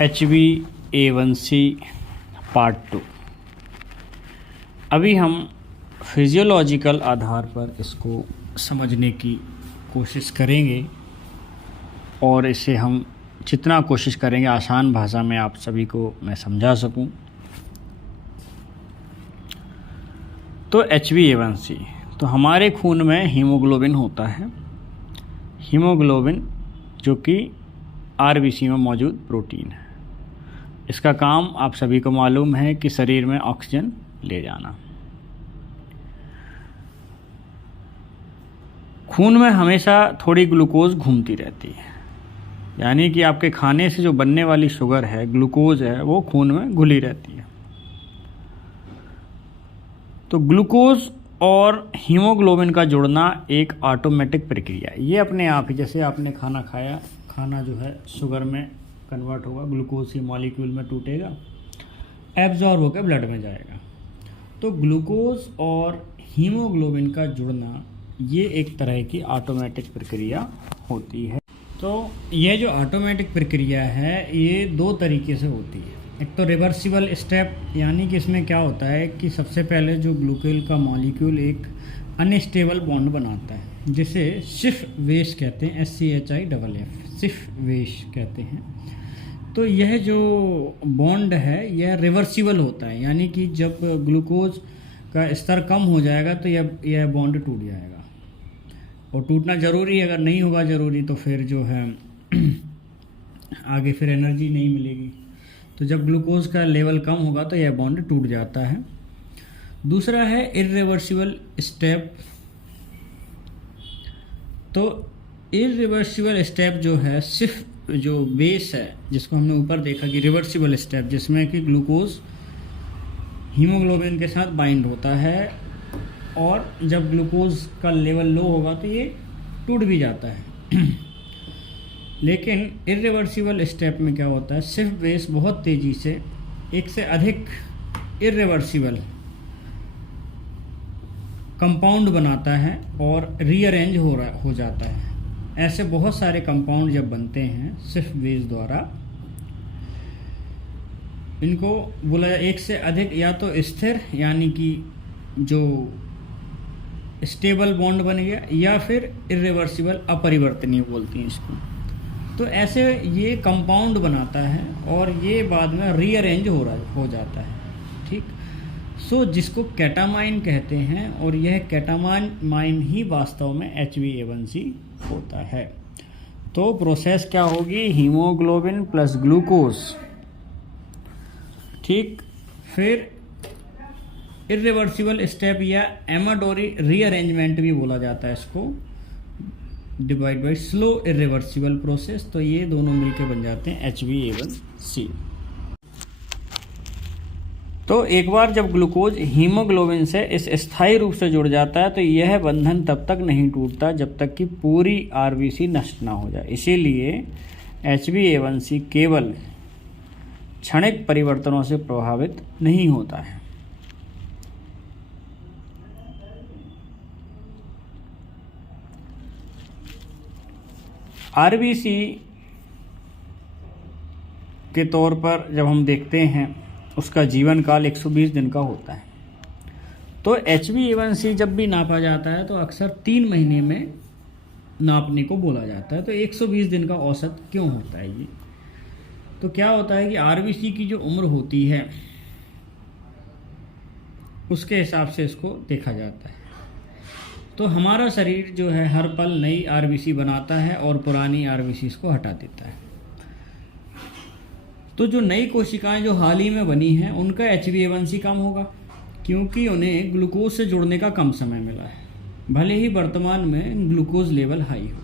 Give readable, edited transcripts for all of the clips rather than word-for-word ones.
HbA1c part 2। अभी हम physiological आधार पर इसको समझने की कोशिश करेंगे और इसे हम जितना कोशिश करेंगे आसान भाषा में आप सभी को मैं समझा सकूं। तो HbA1c तो हमारे खून में हीमोग्लोबिन होता है। हीमोग्लोबिन जो कि आरबीसी में मौजूद प्रोटीन है। इसका काम आप सभी को मालूम है कि शरीर में ऑक्सीजन ले जाना। खून में हमेशा थोड़ी ग्लूकोज घूमती रहती है, यानी कि आपके खाने से जो बनने वाली शुगर है, ग्लूकोज है, वो खून में घुली रहती है। तो ग्लूकोज और हीमोग्लोबिन का जुड़ना एक ऑटोमेटिक प्रक्रिया है। ये अपने आप ही, जैसे आपने खाना खाया, खाना जो है शुगर में कन्वर्ट होगा, ग्लूकोज के मॉलिक्यूल में टूटेगा, एब्जॉर्ब होकर ब्लड में जाएगा। तो ग्लूकोज और हीमोग्लोबिन का जुड़ना ये एक तरह की ऑटोमेटिक प्रक्रिया होती है। तो ये जो ऑटोमेटिक प्रक्रिया है ये दो तरीके से होती है। एक तो रिवर्सिबल स्टेप, यानी कि इसमें क्या होता है कि सबसे पहले जो ग्लूकोज का मॉलिक्यूल एक अनस्टेबल बॉन्ड बनाता है, जिसे सिफ वेश कहते हैं, SCHIFF, सिफ वेश कहते हैं। तो यह जो बॉन्ड है यह रिवर्सिबल होता है, यानी कि जब ग्लूकोज का स्तर कम हो जाएगा तो यह बॉन्ड टूट जाएगा। और टूटना ज़रूरी है, अगर नहीं होगा ज़रूरी तो फिर जो है आगे फिर एनर्जी नहीं मिलेगी। तो जब ग्लूकोज का लेवल कम होगा तो यह बॉन्ड टूट जाता है। दूसरा है इर्रिवर्सिबल स्टेप। तो इर्रिवर्सिबल स्टेप जो है, सिर्फ जो बेस है जिसको हमने ऊपर देखा कि रिवर्सिबल स्टेप, जिसमें कि ग्लूकोज हीमोग्लोबिन के साथ बाइंड होता है और जब ग्लूकोज का लेवल लो होगा तो ये टूट भी जाता है। लेकिन इर्रिवर्सिबल स्टेप में क्या होता है, सिर्फ बेस बहुत तेज़ी से एक से अधिक इर्रिवर्सिबल कंपाउंड बनाता है और रीअरेंज हो जाता है। ऐसे बहुत सारे कंपाउंड जब बनते हैं सिर्फ बेस द्वारा, इनको बोला जाए एक से अधिक, या तो स्थिर यानी कि जो स्टेबल बॉन्ड बन गया, या फिर इर्रिवर्सिबल अपरिवर्तनीय बोलती हैं इसको। तो ऐसे ये कंपाउंड बनाता है और ये बाद में रीअरेंज हो जाता है। ठीक, सो जिसको कैटामाइन कहते हैं, और यह कैटामाइन ही वास्तव में HbA1c होता है। तो प्रोसेस क्या होगी, हीमोग्लोबिन प्लस ग्लूकोज, ठीक, फिर इर्रिवर्सिबल स्टेप या एमाडोरी रीअरेंजमेंट भी बोला जाता है इसको, divide by slow irreversible process. तो ये दोनों मिलकर बन जाते हैं HbA1c। तो एक बार जब ग्लूकोज हीमोग्लोबिन से इस स्थायी रूप से जुड़ जाता है तो यह बंधन तब तक नहीं टूटता जब तक कि पूरी आरबीसी नष्ट ना हो जाए। इसीलिए HbA1c केवल क्षणिक परिवर्तनों से प्रभावित नहीं होता है। आरबीसी के तौर पर जब हम देखते हैं उसका जीवन काल 120 दिन का होता है। तो HbA1c जब भी नापा जाता है तो अक्सर 3 महीने में नापने को बोला जाता है। तो 120 दिन का औसत क्यों होता है ये? तो क्या होता है कि आरबीसी की जो उम्र होती है उसके हिसाब से इसको देखा जाता है। तो हमारा शरीर जो है हर पल नई आरबीसी बनाता है और पुरानी आरबीसी को हटा देता है। तो जो नई कोशिकाएं जो हाल ही में बनी हैं उनका HbA1c कम होगा, क्योंकि उन्हें ग्लूकोज से जुड़ने का कम समय मिला है, भले ही वर्तमान में ग्लूकोज लेवल हाई हो।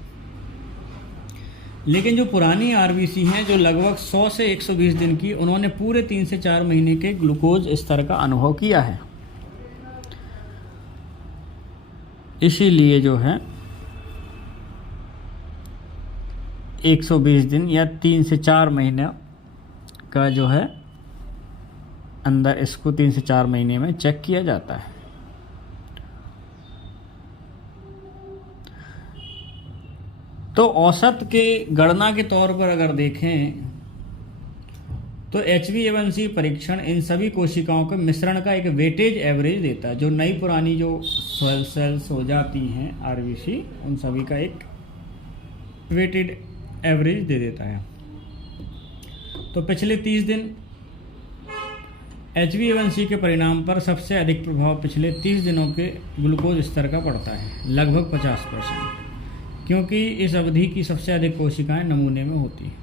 लेकिन जो पुरानी आरबीसी हैं जो लगभग 100 से 120 दिन की, उन्होंने पूरे 3 से 4 महीने के ग्लूकोज स्तर का अनुभव किया है। इसीलिए जो है 120 दिन या 3 से 4 महीने का जो है अंदर इसको 3 से 4 महीने में चेक किया जाता है। तो औसत के गणना के तौर पर अगर देखें तो HbA1c परीक्षण इन सभी कोशिकाओं के मिश्रण का एक वेटेज एवरेज देता है। जो नई पुरानी जो सेल्स हो जाती हैं RBC, उन सभी का एक वेटेड एवरेज दे देता है। तो पिछले 30 दिन HbA1c के परिणाम पर सबसे अधिक प्रभाव पिछले 30 दिनों के ग्लूकोज स्तर का पड़ता है, लगभग 50%, क्योंकि इस अवधि की सबसे अधिक कोशिकाएं नमूने में होती हैं।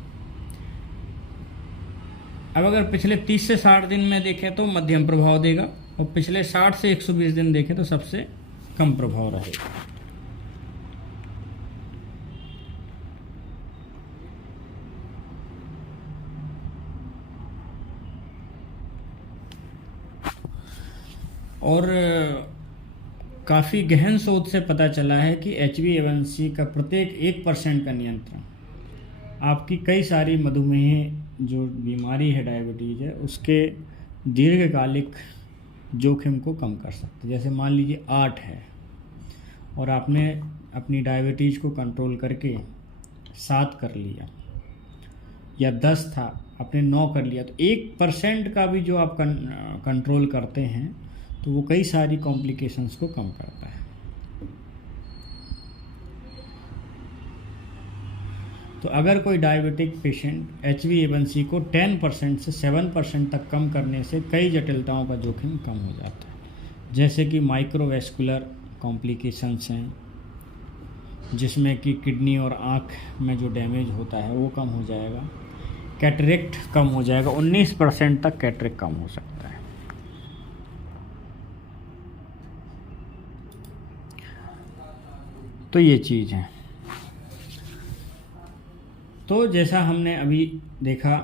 अब अगर पिछले 30 से 60 दिन में देखें तो मध्यम प्रभाव देगा, और पिछले 60 से 120 दिन देखें तो सबसे कम प्रभाव रहेगा। और काफ़ी गहन शोध से पता चला है कि HbA1c का प्रत्येक 1% का नियंत्रण आपकी कई सारी मधुमेह जो बीमारी है, डायबिटीज़ है, उसके दीर्घकालिक जोखिम को कम कर सकते। जैसे मान लीजिए 8 है और आपने अपनी डायबिटीज़ को कंट्रोल करके 7 कर लिया, या 10 था आपने 9 कर लिया, तो 1% का भी जो आप कंट्रोल करते हैं तो वो कई सारी कॉम्प्लिकेशंस को कम करता है। तो अगर कोई डायबिटिक पेशेंट HbA1c को 10% से 7% तक कम करने से कई जटिलताओं का जोखिम कम हो जाता है, जैसे कि माइक्रोवेस्कुलर कॉम्प्लिकेशंस हैं, जिसमें कि किडनी और आँख में जो डैमेज होता है वो कम हो जाएगा, कैटरेक्ट कम हो जाएगा, 19% तक कैटरेक्ट कम हो सकता है। तो ये चीज़ है। तो जैसा हमने अभी देखा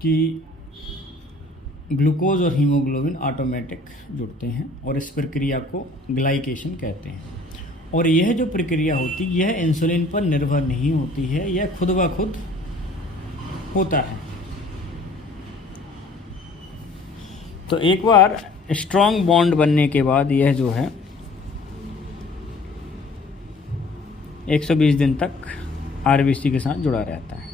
कि ग्लूकोज और हीमोग्लोबिन ऑटोमेटिक जुड़ते हैं और इस प्रक्रिया को ग्लाइकेशन कहते हैं। और यह जो प्रक्रिया होती है यह इंसुलिन पर निर्भर नहीं होती है, यह खुद ब खुद होता है। तो एक बार स्ट्रॉन्ग बॉन्ड बनने के बाद यह जो है 120 दिन तक RBC के साथ जुड़ा रहता है।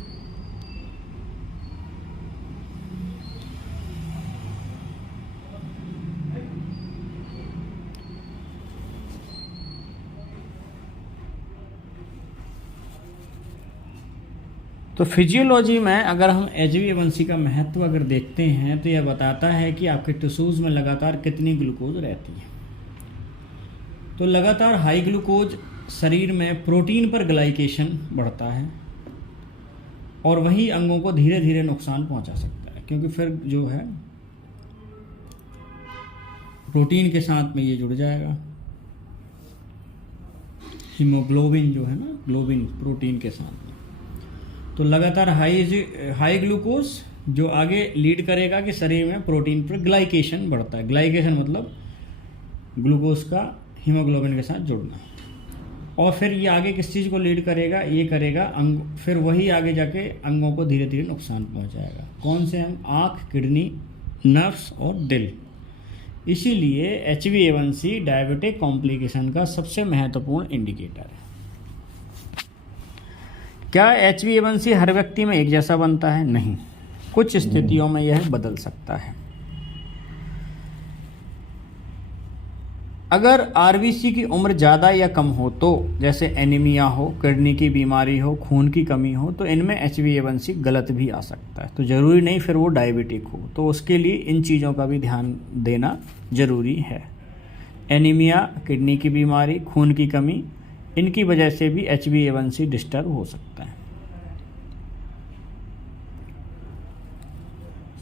तो फिजियोलॉजी में अगर हम HbA1c का महत्व अगर देखते हैं तो यह बताता है कि आपके टिश्यूज़ में लगातार कितनी ग्लूकोज रहती है। तो लगातार हाई ग्लूकोज शरीर में प्रोटीन पर ग्लाइकेशन बढ़ता है और वही अंगों को धीरे धीरे नुकसान पहुंचा सकता है, क्योंकि फिर जो है प्रोटीन के साथ में ये जुड़ जाएगा, हीमोग्लोबिन जो है ना, ग्लोबिन प्रोटीन के साथ में। तो लगातार हाई ग्लूकोज जो आगे लीड करेगा कि शरीर में प्रोटीन पर ग्लाइकेशन बढ़ता है। ग्लाइकेशन मतलब ग्लूकोज का हीमोग्लोबिन के साथ जुड़ना। और फिर ये आगे किस चीज़ को लीड करेगा, ये करेगा फिर वही आगे जाके अंगों को धीरे धीरे नुकसान पहुंचाएगा। कौन से अंग? आँख, किडनी, नर्व्स और दिल। इसीलिए HbA1c डायबिटिक कॉम्प्लिकेशन का सबसे महत्वपूर्ण इंडिकेटर है। क्या HbA1c हर व्यक्ति में एक जैसा बनता है? नहीं, कुछ स्थितियों में यह बदल सकता है। अगर RBC की उम्र ज़्यादा या कम हो, तो जैसे एनीमिया हो, किडनी की बीमारी हो, खून की कमी हो, तो इनमें HbA1c गलत भी आ सकता है। तो ज़रूरी नहीं फिर वो डायबिटिक हो, तो उसके लिए इन चीज़ों का भी ध्यान देना ज़रूरी है। एनीमिया, किडनी की बीमारी, खून की कमी, इनकी वजह से भी HbA1c डिस्टर्ब हो सकता है।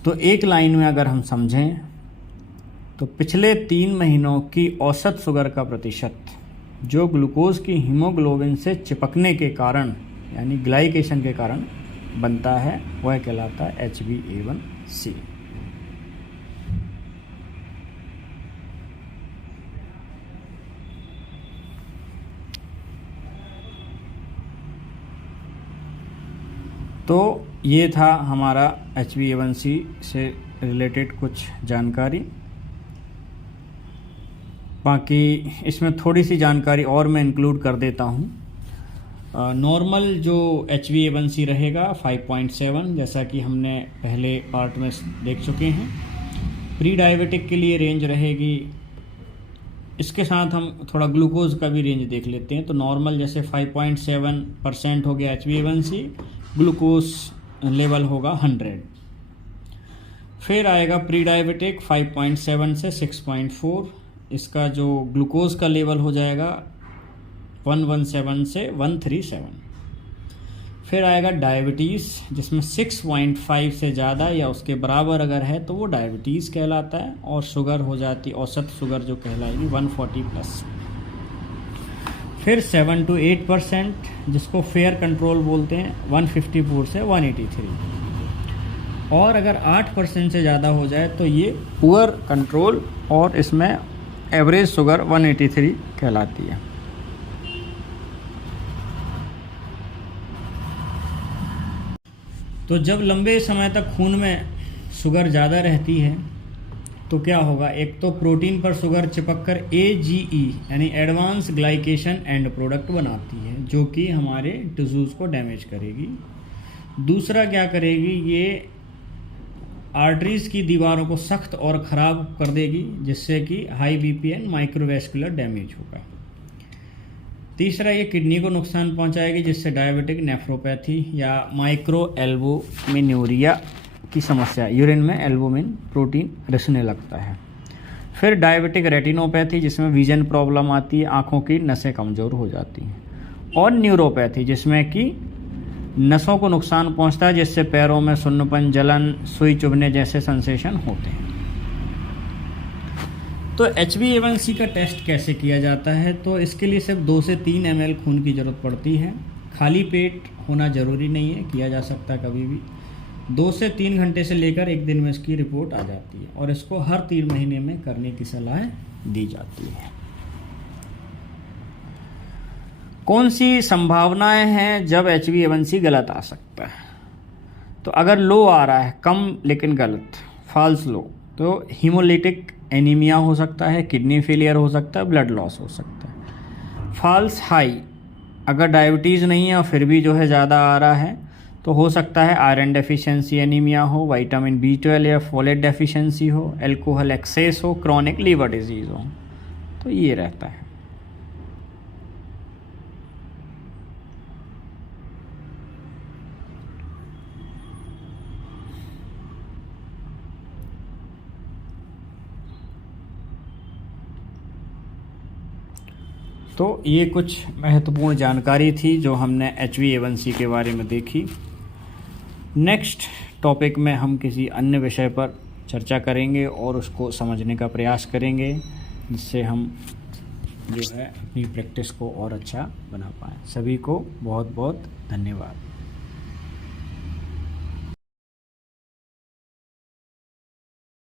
तो एक लाइन में अगर हम समझें तो पिछले 3 महीनों की औसत शुगर का प्रतिशत जो ग्लूकोज की हीमोग्लोबिन से चिपकने के कारण यानी ग्लाइकेशन के कारण बनता है वह कहलाता है HbA1c। तो ये था हमारा HbA1c से रिलेटेड कुछ जानकारी। बाकी इसमें थोड़ी सी जानकारी और मैं इंक्लूड कर देता हूँ नॉर्मल जो HbA1c रहेगा 5.7, जैसा कि हमने पहले पार्ट में देख चुके हैं। प्री डायबिटिक के लिए रेंज रहेगी, इसके साथ हम थोड़ा ग्लूकोज का भी रेंज देख लेते हैं। तो नॉर्मल जैसे 5.7% हो गया HbA1c, ग्लूकोज लेवल होगा 100। फिर आएगा प्री डायबिटिक 5.7 से 6.4, इसका जो ग्लूकोज का लेवल हो जाएगा 117 से 137। फिर आएगा डायबिटीज़, जिसमें 6.5 से ज़्यादा या उसके बराबर अगर है तो वो डायबिटीज़ कहलाता है, और शुगर हो जाती औसत शुगर जो कहलाएगी 140+। फिर 7 to 8%, जिसको फेयर कंट्रोल बोलते हैं, 154 से 183। और अगर 8% से ज़्यादा हो जाए तो ये पुअर कंट्रोल, और इसमें एवरेज शुगर 183 कहलाती है। तो जब लंबे समय तक खून में शुगर ज़्यादा रहती है तो क्या होगा, एक तो प्रोटीन पर शुगर चिपककर AGE यानी एडवांस ग्लाइकेशन एंड प्रोडक्ट बनाती है, जो कि हमारे टिश्यूज़ को डैमेज करेगी। दूसरा क्या करेगी, ये आर्टरीज़ की दीवारों को सख्त और ख़राब कर देगी, जिससे कि high BP and microvascular damage होगा। तीसरा, ये किडनी को नुकसान पहुंचाएगी, जिससे डायबिटिक नेफ्रोपैथी या माइक्रो एल्बुमिन्यूरिया की समस्या, यूरिन में एल्बुमिन प्रोटीन रिसने लगता है। फिर डायबिटिक रेटिनोपैथी, जिसमें विजन प्रॉब्लम आती है, आँखों की नसें कमज़ोर हो जाती हैं। और न्यूरोपैथी, जिसमें कि नसों को नुकसान पहुंचता है, जिससे पैरों में सुन्नपन, जलन, सुई चुभने जैसे सेंसेशन होते हैं। तो HbA1c का टेस्ट कैसे किया जाता है, तो इसके लिए सिर्फ 2 से 3 ml खून की ज़रूरत पड़ती है। खाली पेट होना ज़रूरी नहीं है, किया जा सकता है कभी भी। 2 से 3 घंटे से लेकर 1 दिन में इसकी रिपोर्ट आ जाती है, और इसको हर 3 महीने में करने की सलाह दी जाती है। कौन सी संभावनाएं हैं जब HbA1c गलत आ सकता है, तो अगर लो आ रहा है, कम लेकिन गलत, फॉल्स लो, तो हीमोलिटिक एनीमिया हो सकता है, किडनी फेलियर हो सकता है, ब्लड लॉस हो सकता है। फॉल्स हाई, अगर डायबिटीज़ नहीं है और फिर भी जो है ज़्यादा आ रहा है, तो हो सकता है आयरन डेफिशिएंसी एनीमिया हो, विटामिन B12 या फोलेट डेफिशिएंसी हो, अल्कोहल एक्सेस हो, क्रॉनिक लीवर डिजीज़ हो। तो ये रहता है। तो ये कुछ महत्वपूर्ण जानकारी थी जो हमने HbA1c के बारे में देखी। नेक्स्ट टॉपिक में हम किसी अन्य विषय पर चर्चा करेंगे और उसको समझने का प्रयास करेंगे, जिससे हम जो है अपनी प्रैक्टिस को और अच्छा बना पाएँ। सभी को बहुत बहुत धन्यवाद।